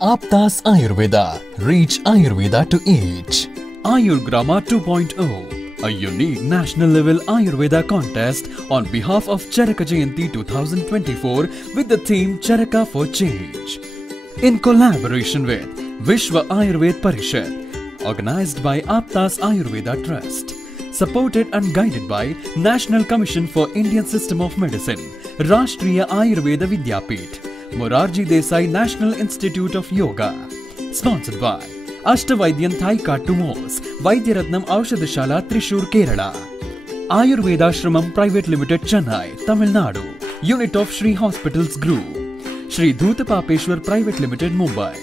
Aptas Ayurveda. Reach Ayurveda to each. Ayurgrama 2.0, a unique national level Ayurveda contest on behalf of Charaka Jayanti 2024 with the theme Charaka for Change. In collaboration with Vishwa Ayurved Parishad, organized by Aptas Ayurveda Trust, supported and guided by National Commission for Indian System of Medicine, Rashtriya Ayurveda Vidyapith, Morarji Desai National Institute of Yoga. Sponsored by Ashtavaidyan Thai Kattumos, Vaidyaratnam Aushadashala Thrissur, Kerala. Ayurveda Shramam Private Limited, Chennai, Tamil Nadu. Unit of Shri Hospitals Group. Shri Dhutapapeshwar Private Limited, Mumbai.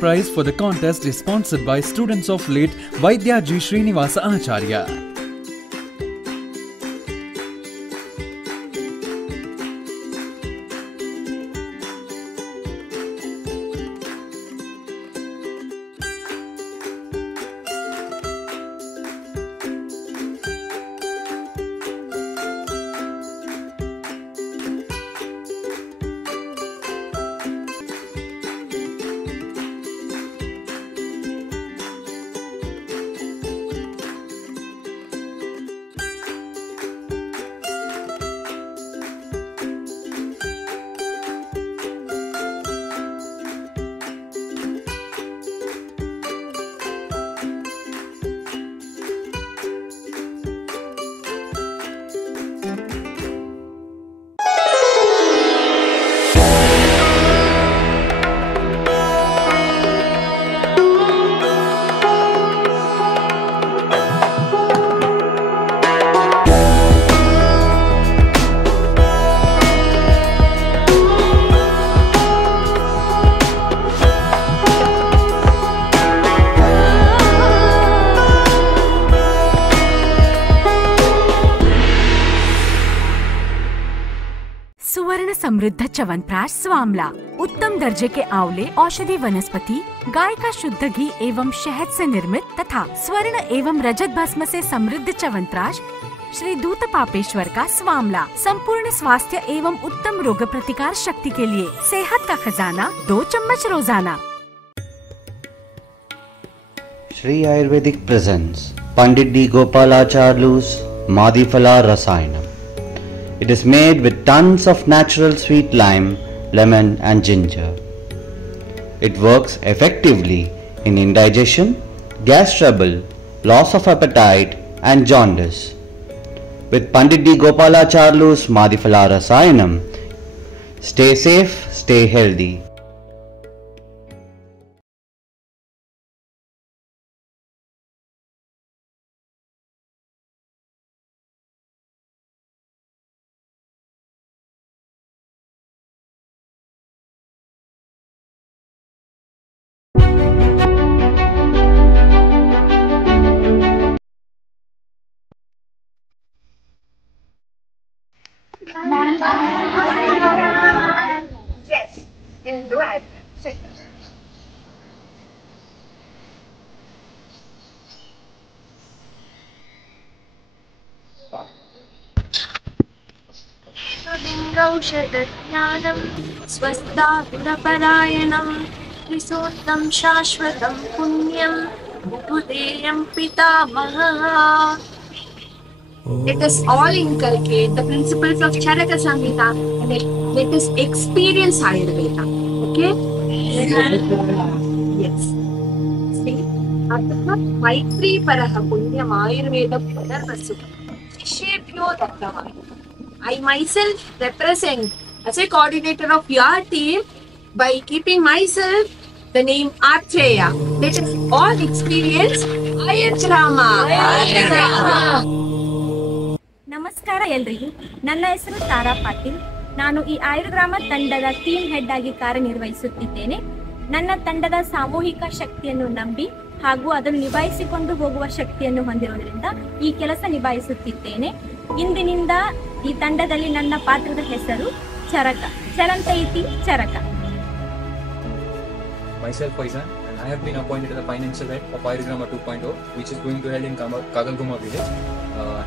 Prize for the contest is sponsored by students of late Vaidyaji Srinivasa Acharya. सुवर्ण समृद्ध च्यवनप्राश स्वामला, उत्तम दर्जे के आंवले औषधि वनस्पति, गाय का शुद्ध घी एवं शहद से निर्मित तथा स्वर्ण एवं रजत भस्म से समृद्ध च्यवनप्राश श्री धूतपापेश्वर का स्वामला संपूर्ण स्वास्थ्य एवं उत्तम रोग प्रतिकार शक्ति के लिए सेहत का खजाना, 2 चम्मच रोजाना। Shri Ayurvedic presents Pandit D. Gopalacharlu's Madhifala Rasayanam. It is made with tons of natural sweet lime, lemon and ginger. It works effectively in indigestion, gas trouble, loss of appetite and jaundice. With Pandit D. Gopalacharlu's Madhifala Rasayanam, stay safe, stay healthy. Yes, in go ahead. Sit. लिङ्गौषधज्ञानं स्वस्तागुणपरायणं त्रिसूत्रं शाश्वतं पुण्यं बुधेयं पितामहः. Let us all inculcate the principles of Charaka Samhita and let us experience Ayurveda. Okay? Yes. See? Atha Maitri Paraha Punyam Ayurveda Punarvasu Shishebhyo Dattava. I myself represent as a coordinator of your team by keeping myself the name Acharya. Let us all experience Ayurgrama. ನಮಸ್ಕಾರ ಎಲ್ರಿಗೂ. ನನ್ನ ಹೆಸರು ತಾರಾ ಪಾಟೀಲ್. ನಾನು ಈ ಆಯುರ್ಗ್ರಾಮ ತಂಡದ team head ಆಗಿ ಕಾರ್ಯನಿರ್ವಹಿಸುತ್ತಿದ್ದೇನೆ. ನನ್ನ ತಂಡದ ಸಾಮೂಹಿಕ ಶಕ್ತಿಯನ್ನು ನಂಬಿ ಹಾಗೂ ಅದನ್ನು ನಿಭಾಯಿಸಿಕೊಂಡು ಹೋಗುವ ಶಕ್ತಿಯನ್ನು ಹೊಂದಿರುವುದರಿಂದ ಈ ಕೆಲಸ ನಿಭಾಯಿಸುತ್ತಿದ್ದೇನೆ. ಇಂದಿನಿಂದ ಈ ತಂಡದಲ್ಲಿ ನನ್ನ ಪಾತ್ರದ ಹೆಸರು ಚರಕ. ಚರಂತ ಇತಿ ಚರಕ. Myself Faizan, and I have been appointed as the financial head of Ayurgrama 2.0, which is going to held in Kagalguma village.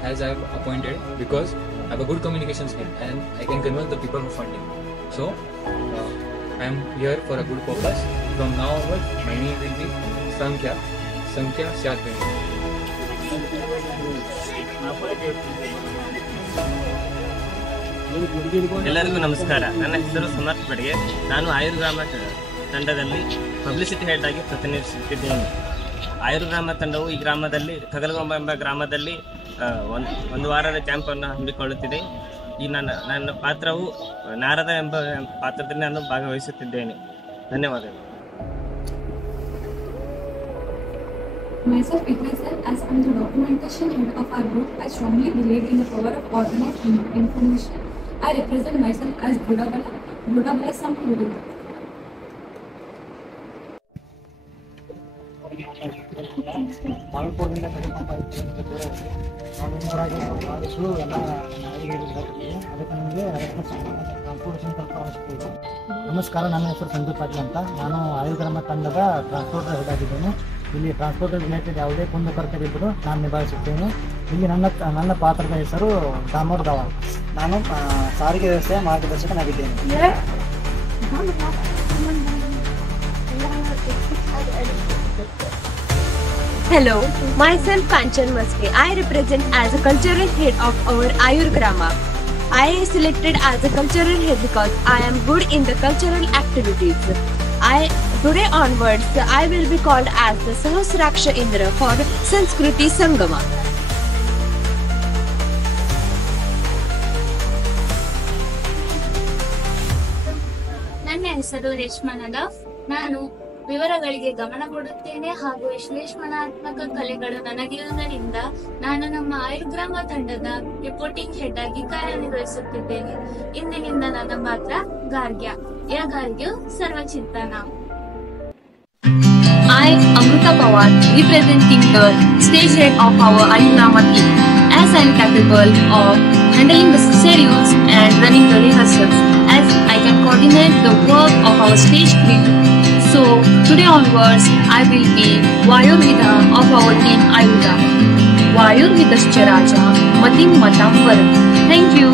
As I have appointed because I have a good communication skill and I can convince the people for funding. So I am here for a good purpose. From now onwards, my name will be Sankhya Syadbini. ಎಲ್ಲರಿಗೂ ನಮಸ್ಕಾರ. ನನ್ನ ಹೆಸರು ಸಮರ್ಥ ಬಡಿಗೆ. ನಾನು ಆಯುರ್ಗ್ರಾಮ ತಂಡದಲ್ಲಿ publicity head ಆಗಿ ಪ್ರತಿನಿಧಿಸುತ್ತಿದ್ದೇನೆ. ಆಯುರ್ಗ್ರಾಮ ತಂಡವು ಈ ಗ್ರಾಮದಲ್ಲಿ ಕಗಲಗೊಂಬ ಎಂಬ ಗ್ರಾಮದಲ್ಲಿ ಒಂದು ವಾರದ ಕ್ಯಾಂಪನ್ನು ಹಮ್ಮಿಕೊಳ್ಳುತ್ತಿದೆ. ಈ ನನ್ನ ಪಾತ್ರವು ನಾರದ ಎಂಬ ಪಾತ್ರದಲ್ಲಿ ನಾನು ಭಾಗವಹಿಸುತ್ತಿದ್ದೇನೆ. ಧನ್ಯವಾದಗಳು. Myself, Ignacio, as I'm the documentation head of our group, I strongly believe in the power of organized information. I represent myself as Budabala Sampudu. ನಮಸ್ಕಾರ, ನನ್ನ ಹೆಸರು ಸಂದೀಪ್ ಪಾಟೀಲ್ ಅಂತ. ನಾನು ಆಯುರ್ಗ್ರಾಮ ತಂಡದ ಟ್ರಾನ್ಸ್ಪೋರ್ಟರ್ ಹೆಡ್ ಆಗಿದ್ದೇನೆ. ಇಲ್ಲಿ ಟ್ರಾನ್ಸ್ಪೋರ್ಟ್ ರಿಲೇಟೆಡ್ ಯಾವುದೇ ಕುಂದುಕೊರತೆ ಇದ್ದರೂ ನಾನು ನಿಭಾಯಿಸುತ್ತೇನೆ. ಇಲ್ಲಿ ನನ್ನ ಪಾತ್ರದ ಹೆಸರು ದಾಮೋರ್ ದವಾಲ್. ನಾನು ಸಾರಿಗೆ ವ್ಯವಸ್ಥೆಯ ಮಾರ್ಗದರ್ಶಕನಾಗಿದ್ದೇನೆ. Hello, myself Kanchan Maske. I represent as a cultural head of our Ayurgrama. I am selected as a cultural head because I am good in the cultural activities. Today onwards, I will be called as the Sahasraksha Indra for Sanskriti Sangama. ನನ್ನ ಹೆಸರು ರೇಷ್ಮಾ ನದಾಫ್. ನಾನು ವಿವರಗಳಿಗೆ ಗಮನ ಕೊಡುತ್ತೇನೆ ಹಾಗೂ ವಿಶ್ಲೇಷಣಾತ್ಮಕ ಕಲೆಗಳು ನನಗಿರುವುದರಿಂದ ನಾನು ನಮ್ಮ ಆಯುರ್ಗ್ರಾಮ ತಂಡದ ರಿಪೋರ್ಟಿಂಗ್ ಹೆಡ್ ಆಗಿ ಕಾರ್ಯನಿರ್ವಹಿಸುತ್ತಿದ್ದೇನೆ. ಇಂದಿನಿಂದ ನನ್ನ ಪಾತ್ರ ಗಾರ್ಗ್ಯ. ಯಾಗಾರ್ಗ್ಯು ಸರ್ವಚಿಂತನ. I, Amruta Pawar, representing the stage head of our Ayurgrama team, as I am capable of handling the schedules and running the rehearsals, as I can coordinate the work of our stage crew. So, today onwards, I will be Vayurvida of our team Ayurgrama. Vayurvidascha Raja, Matim Matam Varam. Thank you.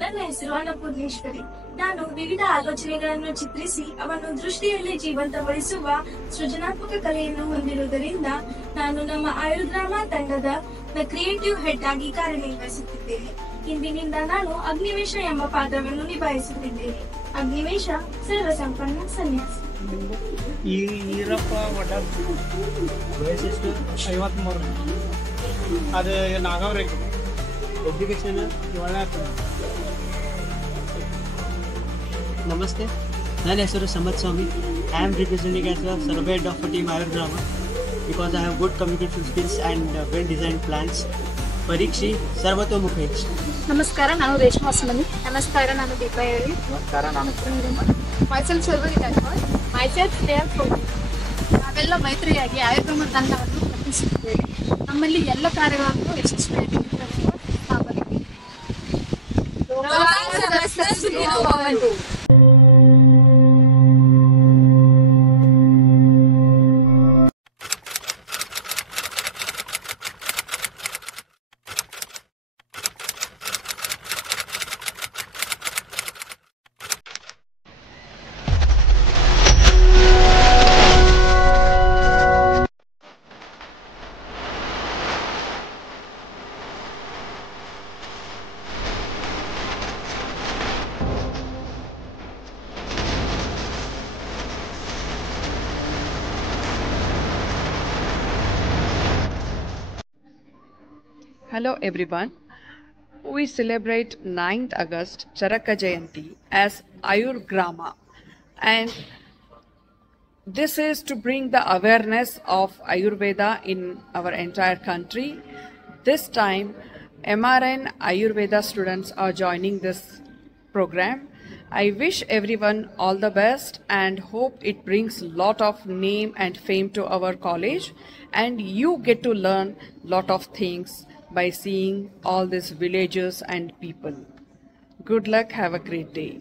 ನನ್ನ ಹೆಸರು ಅನ್ನಪೂರ್ಣೇಶ್ವರಿ. ನಾನು ವಿವಿಧ ಆಲೋಚನೆಗಳನ್ನು ಚಿತ್ರಿಸಿ ಅವನ್ನು ದೃಷ್ಟಿಯಲ್ಲಿ ಜೀವಂತಗೊಳಿಸುವ ಸೃಜನಾತ್ಮಕ ಕಲೆಯನ್ನು ಹೊಂದಿರುವುದರಿಂದ ನಾನು ನಮ್ಮ ಆಯುರ್ಗ್ರಾಮ ತಂಡದ ಕ್ರಿಯೇಟಿವ್ ಹೆಡ್ ಆಗಿ ಕಾರ್ಯನಿರ್ವಹಿಸುತ್ತಿದ್ದೇನೆ. ಇಂದಿನಿಂದ ನಾನು ಅಗ್ನಿವೇಶ ಎಂಬ ಪಾತ್ರವನ್ನು ನಿಭಾಯಿಸುತ್ತಿದ್ದೇನೆ. ಅಗ್ನಿವೇಶ ಸರ್ವಸಂಪನ್ನ ಸನ್ಯಾಸಿ. ಈರಪ್ಪ ಒಡ ವಯಸ್ಸೆಷ್ಟು 53. ಅದು ನಾಗವ್ರಿಗೆ ಎಜುಕೇಶನ್ 7. ನಮಸ್ತೆ, ನನ್ನ ಹೆಸರು Samath Swamy. I am representing as a survey head of a team Ayurgrama because I have good communication skills and well-designed plans. ಪರೀಕ್ಷೆ ಸರ್ವತೋಮುಖೇಶ್. ನಮಸ್ಕಾರ, ನಾನು ರೇಷ್ಮಾ ಸುಮನಿ. ನಮಸ್ಕಾರ, ನಾನು ದೀಪಾ ಹೇಳಿ. ನಮಸ್ಕಾರ, ನಾನು ಮೈಸೆಲ್ಫ್ ಸೆಲ್ವರಿ ರಾಜ್ಕುಮಾರ್. ಮೈಸೆಲ್ಫ್ ಸ್ನೇಹಲ್ ಕೋಟಿ. ನಾವೆಲ್ಲ ಮೈತ್ರಿಯಾಗಿ ಆಯುರ್ಗ್ರಾಮ ತಂಡವನ್ನು ರಚಿಸುತ್ತೇವೆ. ನಮ್ಮಲ್ಲಿ ಎಲ್ಲ ಕಾರ್ಯಗಳನ್ನು ಯಶಸ್ವಿಯಾಗಿ Hello everyone. We celebrate 9th August Charaka Jayanti as Ayurgrama, and this is to bring the awareness of Ayurveda in our entire country. This time MRN Ayurveda students are joining this program. I wish everyone all the best and hope it brings lot of name and fame to our college, and you get to learn lot of things by seeing all these villages and people. Good luck, have a great day.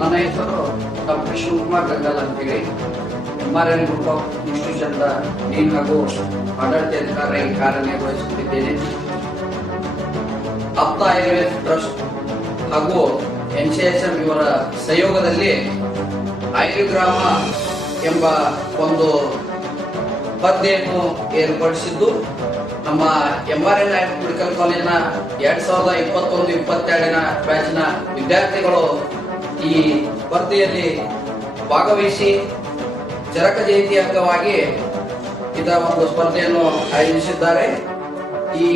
ನನ್ನ ಹೆಸರು ಡಾಕ್ಟರ್ ಶಿವಕುಮಾರ್ ಗಂಗಲ್ ಅಂತೇಳಿ MRN group of institution dean ಹಾಗೂ ಆಡಳಿತಾಧಿಕಾರಿಯಾಗಿ ಕಾರ್ಯನಿರ್ವಹಿಸುತ್ತಿದ್ದೇನೆ. ಆಪ್ತ ಆಯುರ್ವೇದ ಟ್ರಸ್ಟ್ ಹಾಗೂ NCSM ಇವರ ಸಹಯೋಗದಲ್ಲಿ ಆಯುರ್ಗ್ರಾಮ ಎಂಬ ಒಂದು ಸ್ಪರ್ಧೆಯನ್ನು ಏರ್ಪಡಿಸಿದ್ದು ನಮ್ಮ MRN ಮೆಡಿಕಲ್ ಕಾಲೇಜಿನ 2021-22 ಬ್ಯಾಚಿನ ವಿದ್ಯಾರ್ಥಿಗಳು ಈ ಸ್ಪರ್ಧೆಯಲ್ಲಿ ಭಾಗವಹಿಸಿ ಚರಕ ಜಯಂತಿ ಅಂಗವಾಗಿ ಇದರ ಒಂದು ಸ್ಪರ್ಧೆಯನ್ನು ಆಯೋಜಿಸಿದ್ದಾರೆ. ಈ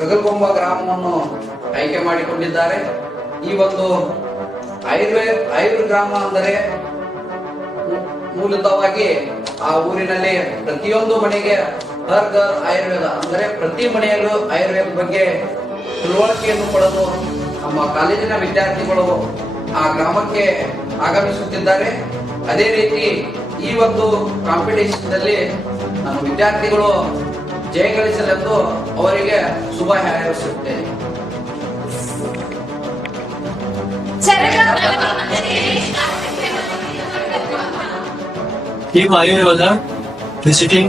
ಕಗಲ್ಗೊಂಬ ಗ್ರಾಮವನ್ನು ಆಯ್ಕೆ ಮಾಡಿಕೊಂಡಿದ್ದಾರೆ. ಈ ಒಂದು ಆಯುರ್ಗ್ರಾಮ ಅಂದರೆ ಮೂಲತಃವಾಗಿ ಆ ಊರಿನಲ್ಲಿ ಪ್ರತಿಯೊಂದು ಮನೆಗೆ ಹರ್ ಘರ್ ಆಯುರ್ವೇದ ಅಂದರೆ ಪ್ರತಿ ಮನೆಯಲ್ಲೂ ಆಯುರ್ವೇದ ಬಗ್ಗೆ ತಿಳುವಳಿಕೆಯನ್ನು ಕೊಡಲು ನಮ್ಮ ಕಾಲೇಜಿನ ವಿದ್ಯಾರ್ಥಿಗಳು ಆ ಗ್ರಾಮಕ್ಕೆ ಆಗಮಿಸುತ್ತಿದ್ದಾರೆ. ಅದೇ ರೀತಿ ಈ ಒಂದು ಕಾಂಪಿಟೇಷನ್ ನಮ್ಮ ವಿದ್ಯಾರ್ಥಿಗಳು ಜಯಗಳಿಸಲೆಂದು ಅವರಿಗೆ ಶುಭ ಹಾರೈಸುತ್ತೇನೆ. Team Ayurveda visiting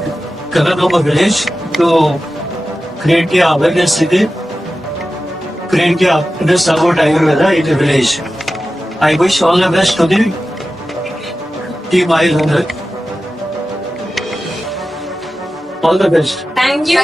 Kagalgomba village to create the awareness about Ayurveda in the village. I wish all the best to the Team Ayurveda. All the best. Thank you.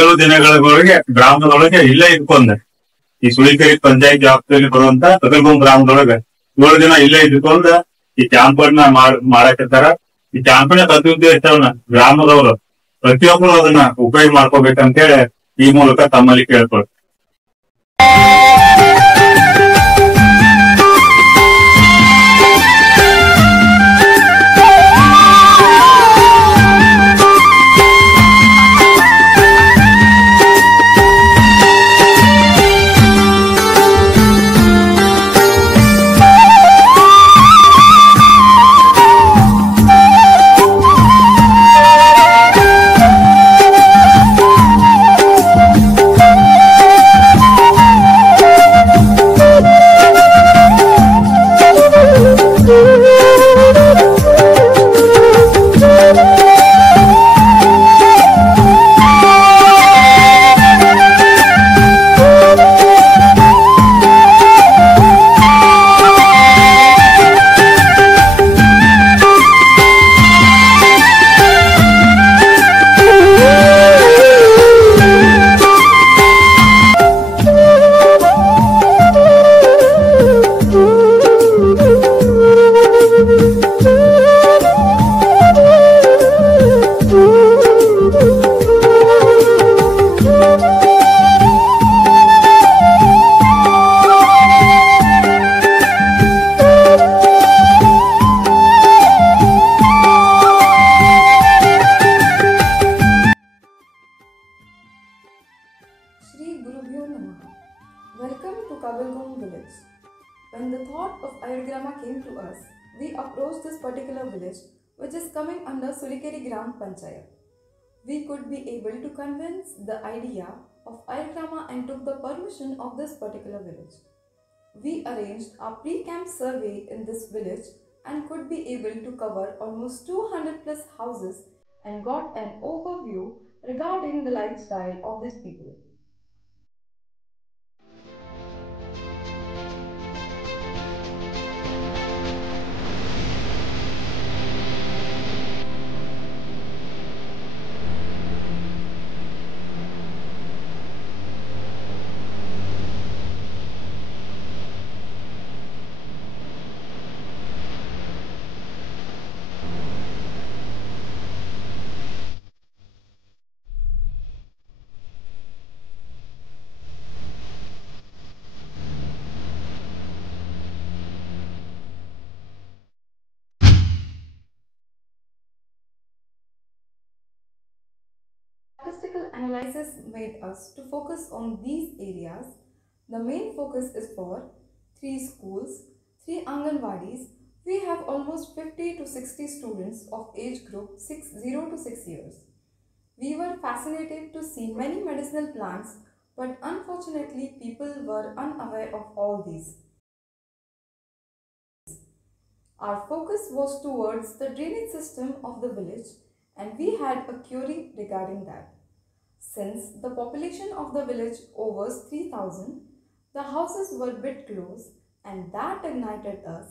ಏಳು ದಿನಗಳವರೆಗೆ ಗ್ರಾಮದೊಳಗೆ ಇಲ್ಲೇ ಇದ್ಕೊಂಡೆ. ಈ ಸುಳಿಕೆರೆ ಪಂಚಾಯತ್ ವ್ಯಾಪ್ತಿಯಲ್ಲಿ ಬರುವಂತ ಕಗಲ್ಗೊಂಬ ಗ್ರಾಮದೊಳಗೆ 7 ದಿನ ಇಲ್ಲೇ ಇದ್ಕೊಂಡ ಈ ಕ್ಯಾಂಪ್ ಅನ್ನ ಮಾಡಕತ್ತಾರ. ಈ ಕ್ಯಾಂಪಿನ ಸದುದ್ದೇಶವನ್ನ ಗ್ರಾಮದವರು ಪ್ರತಿಯೊಬ್ಬರು ಅದನ್ನ ಉಪಯೋಗ ಮಾಡ್ಕೋಬೇಕಂತೇಳಿ ಈ ಮೂಲಕ ತಮ್ಮಲ್ಲಿ ಕೇಳ್ಕೊಳ್ತಾರೆ. Welcome to Kagalgom village. When the thought of Ayurgrama came to us, we approached this particular village which is coming under Sulikeri Gram Panchayat. We could be able to convince the idea of Ayurgrama and took the permission of this particular village. We arranged a pre-camp survey in this village and could be able to cover almost 200 plus houses and got an overview regarding the lifestyle of these people. this made us to focus on these areas. The main focus is for 3 schools, 3 Anganwadis. We have almost 50 to 60 students of age group 0 to 6 years. We were fascinated to see many medicinal plants, but unfortunately people were unaware of all these. Our focus was towards the drainage system of the village, and we had a query regarding that. Since the population of the village overs 3,000, the houses were bit close, and that ignited us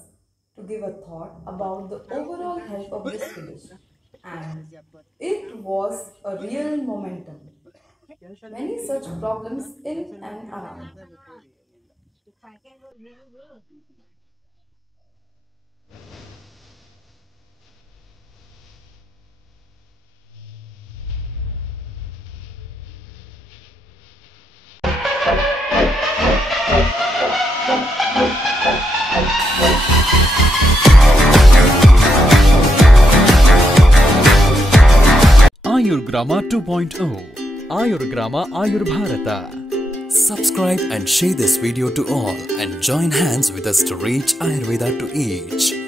to give a thought about the overall health of this village. And it was a real momentum. Many such problems in and around. Ayurgrama 2.0 Ayurgrama Ayur Bharata. Subscribe and share this video to all and join hands with us to reach Ayurveda to each.